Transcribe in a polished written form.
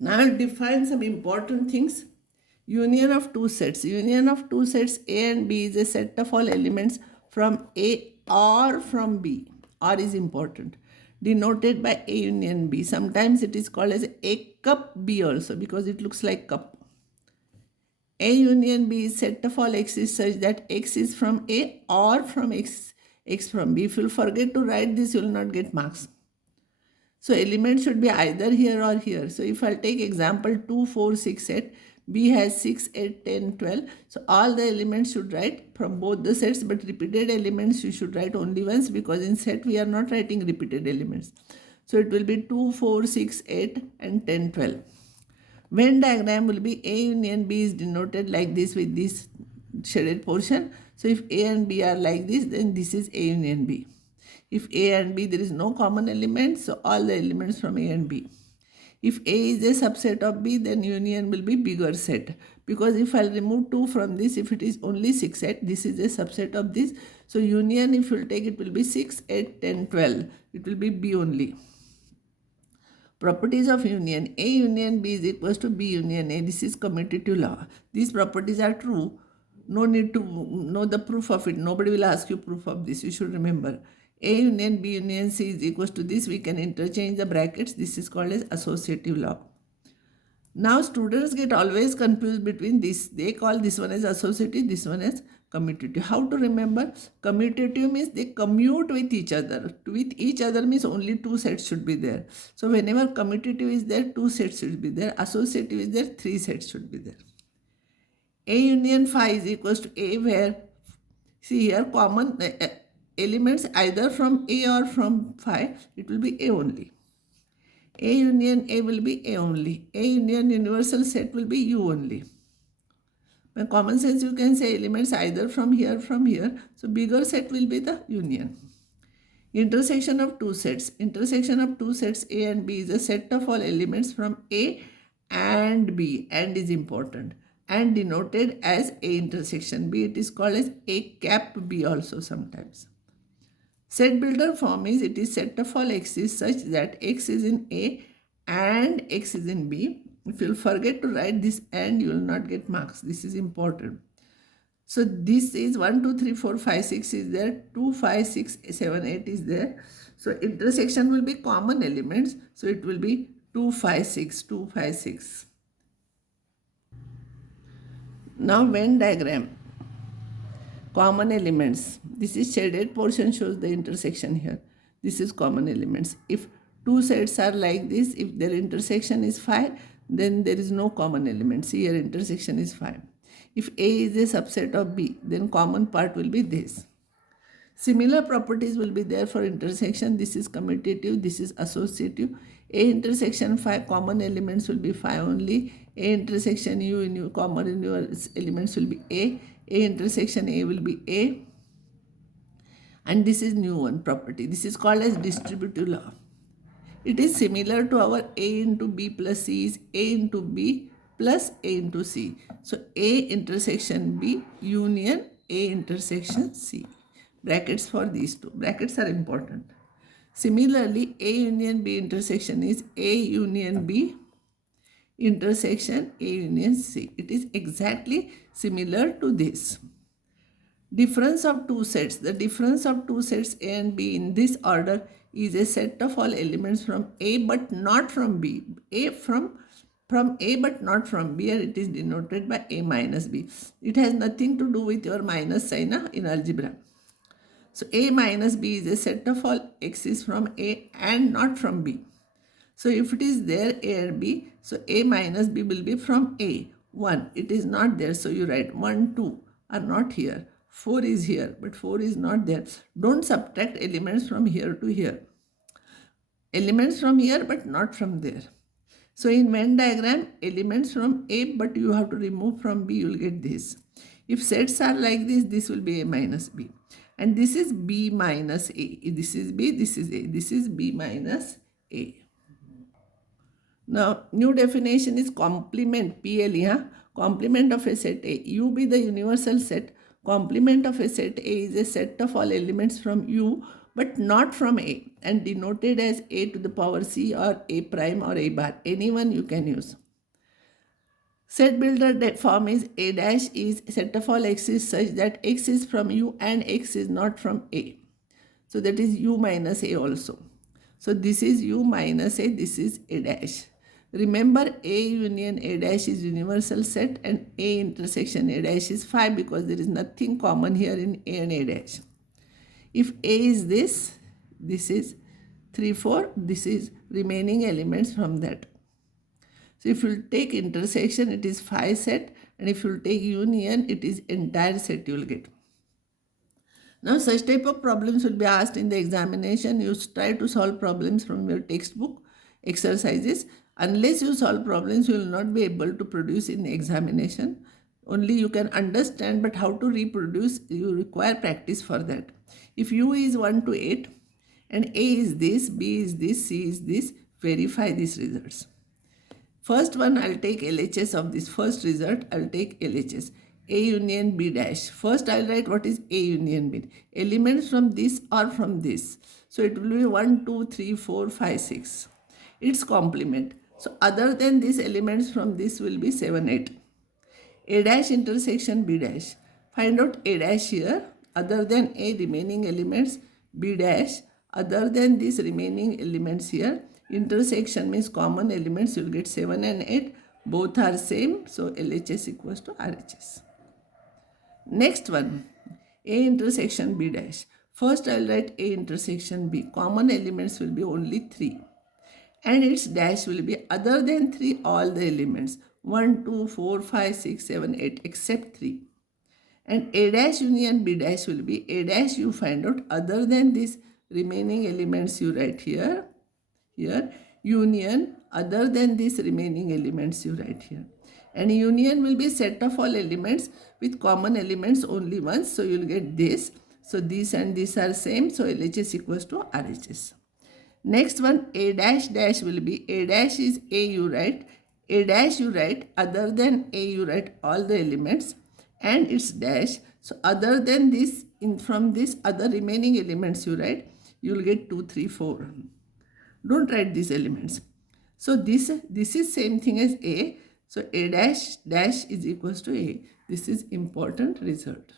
Now I'll define some important things. Union of two sets. Union of two sets A and B is a set of all elements from A or from B. Or is important. Denoted by A union B. Sometimes it is called as A cup B also because it looks like cup. A union B is set of all x is such that x is from A or from x from B. If you forget to write this, you will not get marks. So element should be either here or here. So if I'll take example 2, 4, 6, 8, B has 6, 8, 10, 12. So all the elements should write from both the sets, but repeated elements you should write only once because in set we are not writing repeated elements. So it will be 2, 4, 6, 8 and 10, 12. Venn diagram will be A union B is denoted like this with this shaded portion. So if A and B are like this, then this is A union B. If A and B there is no common element, so all the elements from A and B. If A is a subset of B, then union will be bigger set. Because if I'll remove 2 from this, if it is only 6, 8, this is a subset of this. So union, if you'll take, it will be 6, 8, 10, 12. It will be B only. Properties of union. A union B is equals to B union A. This is commutative law. These properties are true. No need to know the proof of it. Nobody will ask you proof of this. You should remember. A union B union C is equals to this. We can interchange the brackets. This is called as associative law. Now students get always confused between this. They call this one as associative, this one as commutative. How to remember? Commutative means they commute with each other. With each other means only two sets should be there. So whenever commutative is there, two sets should be there. Associative is there, three sets should be there. A union phi is equals to A where, see here, common elements either from A or from phi, it will be A only. A union A will be A only. A union universal set will be U only. By common sense, you can say elements either from here, from here. So bigger set will be the union. Intersection of two sets. Intersection of two sets A and B is a set of all elements from A and B. And is important. And denoted as A intersection B. It is called as A cap B also sometimes. Set builder form is it is set of all x's such that x is in A and x is in B. If you will forget to write this and you will not get marks. This is important. So this is 1, 2, 3, 4, 5, 6 is there. 2, 5, 6, 7, 8 is there. So intersection will be common elements. So it will be 2, 5, 6, 2, 5, 6. Now Venn diagram. Common elements. This is shaded portion shows the intersection here. This is common elements. If two sets are like this, if their intersection is 5, then there is no common elements. Here intersection is 5. If A is a subset of B, then common part will be this. Similar properties will be there for intersection. This is commutative, this is associative. A intersection 5 common elements will be 5 only. A intersection U in U common in your elements will be A. A intersection A will be A. And this is new one property. This is called as distributive law. It is similar to our A into B plus C is A into B plus A into C. So A intersection B union A intersection C. Brackets for these two. Brackets are important. Similarly, A union B intersection is A union B intersection A union C. It is exactly similar to this. Difference of two sets. The difference of two sets A and B in this order is a set of all elements from A but not from B. A from A but not from B, and it is denoted by A minus B. It has nothing to do with your minus sign in algebra. So A minus B is a set of all x's from A and not from B. So if it is there A and B, so A minus B will be from A. 1, it is not there, so you write 1, 2 are not here. 4 is here, but 4 is not there. Don't subtract elements from here to here. Elements from here, but not from there. So in Venn diagram, elements from A, but you have to remove from B, you will get this. If sets are like this, this will be A minus B. And this is B minus A. This is B, this is A. This is B minus A. Now, new definition is complement, PLE, complement of a set A. U be the universal set. Complement of a set A is a set of all elements from U, but not from A, and denoted as A to the power C or A prime or A bar. Anyone you can use. Set builder form is A dash is set of all x's such that x is from U and x is not from A. So that is U minus A also. So this is U minus A, this is A dash. Remember, A union A dash is universal set and A intersection A dash is 5 because there is nothing common here in A and A dash. If A is this is 3, 4, this is remaining elements from that. So if you take intersection, it is 5 set, and if you take union, it is entire set you will get. Now such type of problems will be asked in the examination. You try to solve problems from your textbook exercises. Unless you solve problems, you will not be able to produce in the examination. Only you can understand, but how to reproduce, you require practice for that. If U is 1 to 8 and A is this, B is this, C is this, verify these results. First one, I'll take LHS of this first result. I'll take LHS. A union B dash. First, I'll write what is A union B. Elements from this or from this. So it will be 1, 2, 3, 4, 5, 6. Its complement. So other than these elements from this will be 7, 8. A dash intersection B dash. Find out A dash here. Other than A remaining elements, B dash. Other than these remaining elements here. Intersection means common elements, you will get 7 and 8. Both are same. So LHS equals to RHS. Next one, A intersection B dash. First I will write A intersection B. Common elements will be only 3. And its dash will be other than 3 all the elements. 1, 2, 4, 5, 6, 7, 8 except 3. And A dash union B dash will be A dash you find out other than these remaining elements you write here. Union other than these remaining elements you write here. And union will be set of all elements with common elements only once. So you will get this. So these and these are same. So LHS equals to RHS. Next one, A dash dash will be A dash is A you write. A dash you write. Other than A you write all the elements and its dash. So other than this, from this other remaining elements you write, you will get 2, 3, 4. Don't write these elements. So this is same thing as A. So A dash dash is equals to A. This is important result.